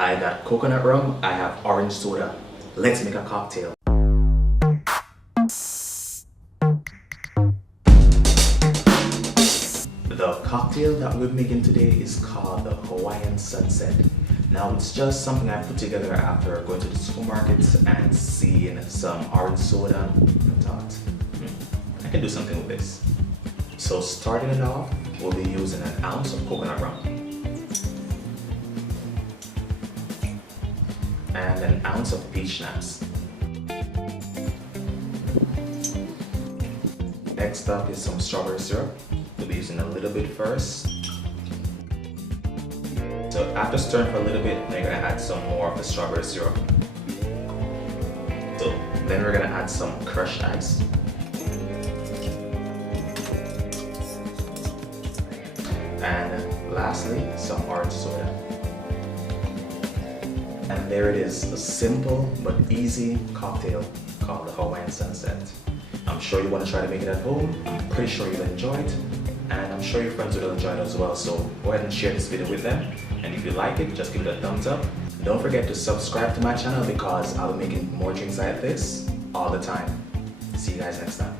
I got coconut rum, I have orange soda. Let's make a cocktail. The cocktail that we're making today is called the Hawaiian Sunset. Now it's just something I put together after going to the supermarkets and seeing some orange soda and thought, I can do something with this. So starting it off, we'll be using an ounce of coconut rum and an ounce of peach schnapps. Next up is some strawberry syrup. We'll be using a little bit first. So after stirring for a little bit, then you're gonna add some more of the strawberry syrup. So then we're gonna add some crushed ice. And lastly, some orange soda. And there it is, a simple but easy cocktail called the Hawaiian Sunset. I'm sure you want to try to make it at home. I'm pretty sure you'll enjoy it. And I'm sure your friends will enjoy it as well. So go ahead and share this video with them. And if you like it, just give it a thumbs up. Don't forget to subscribe to my channel because I'll be making more drinks like this all the time. See you guys next time.